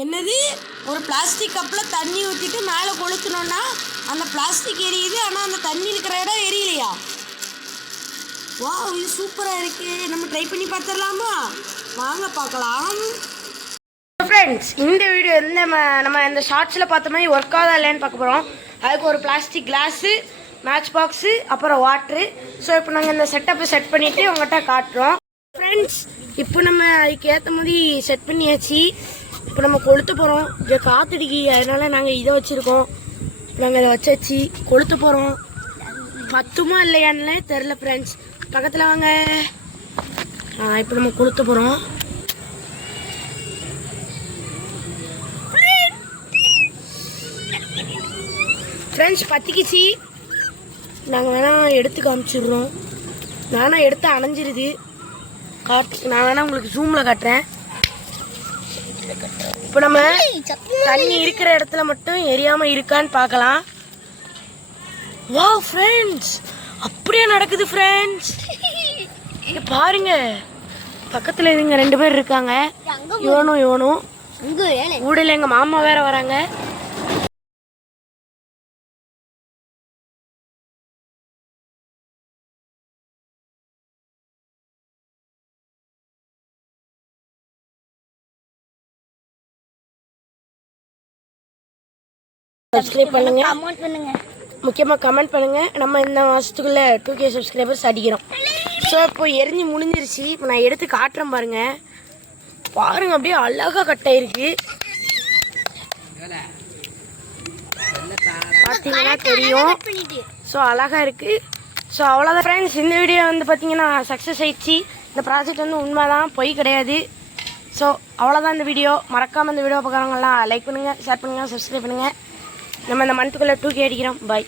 என்னது ஒரு பிளாஸ்டிக் கப்பில் தண்ணி ஊற்றிட்டு மேலே கொளுத்துனோன்னா அந்த பிளாஸ்டிக் எரியுது, ஆனால் அந்த தண்ணி இருக்கிற இடம் எரியலையா? வா, இது சூப்பராக இருக்குது. நம்ம ட்ரை பண்ணி பார்த்துடலாமா? வாங்க பார்க்கலாம். ஃப்ரெண்ட்ஸ், இந்த வீடியோ வந்து நம்ம இந்த ஷார்ட்ஸில் பார்த்த மாதிரி ஒர்க் ஆகுதா இல்லைன்னு பார்க்க போகிறோம். அதுக்கு ஒரு பிளாஸ்டிக் கிளாஸு, மேட்ச் பாக்ஸு, அப்புறம் வாட்ரு. ஸோ இப்போ நாங்கள் இந்த செட்டப்பை செட் பண்ணிவிட்டு உங்கள்கிட்ட காட்டுறோம். ஃப்ரெண்ட்ஸ், இப்போ நம்ம அதுக்கு ஏற்ற மாதிரி செட் பண்ணியாச்சு. இப்போ நம்ம கொளுத்த போகிறோம். இங்கே காத்தடிக்கி, அதனால் நாங்கள் இதை வச்சுருக்கோம். நாங்கள் இதை வச்சாச்சு, கொளுத்த போகிறோம். பத்துமா இல்லையான்னு தெரில ஃப்ரெண்ட்ஸ். பக்கத்தில் வாங்க. இப்போ நம்ம கொளுத்த போகிறோம். ஃப்ரெண்ட்ஸ், பத்திக்கிச்சு. நாங்கள் வேணால் எடுத்து காமிச்சிடுறோம். நானா எடுத்து அணைஞ்சிருது. நான் வேணா உங்களுக்கு ஜூமில் காட்டுறேன். இப்போ நம்ம தண்ணி இருக்கிற இடத்துல மட்டும் எரியாமல் இருக்கான்னு பார்க்கலாம். வாவ் ஃப்ரெண்ட்ஸ், அப்படியே நடக்குது ஃப்ரெண்ட்ஸ். இங்கே பாருங்க, பக்கத்தில் இதுங்க 2 பேர் இருக்காங்க. இவனும் ஊடல எங்கள் மாமா வேற வராங்க. சப்ஸ்கிரைப் பண்ணுங்க, முக்கியமாக கமெண்ட் பண்ணுங்க. நம்ம இந்த மாதத்துக்குள்ள 2K சப்ஸ்கிரைபர்ஸ் அடிக்கிறோம். ஸோ இப்போ எரிஞ்சு முடிஞ்சிருச்சு. இப்போ நான் எடுத்து காட்டுறேன் பாருங்க. பாருங்க, அப்படியே அழகா கட்டாயிருக்கு. பார்த்தீங்கன்னா தெரியும். ஸோ அழகா இருக்கு. ஸோ அவ்வளோதான் ஃப்ரெண்ட்ஸ், இந்த வீடியோ வந்து பார்த்தீங்கன்னா சக்ஸஸ் ஆயிடுச்சு. இந்த ப்ராஜெக்ட் வந்து உண்மைதான், பொய் கிடையாது. ஸோ அவ்வளோதான் இந்த வீடியோ. மறக்காமல் இந்த வீடியோ பார்க்குறவங்கலாம் லைக் பண்ணுங்கள், ஷேர் பண்ணுங்கள், சப்ஸ்கிரைப் பண்ணுங்கள். நம்ம இந்த மந்த்துக்குள்ளே 2K அடிக்கிறோம். பாய்.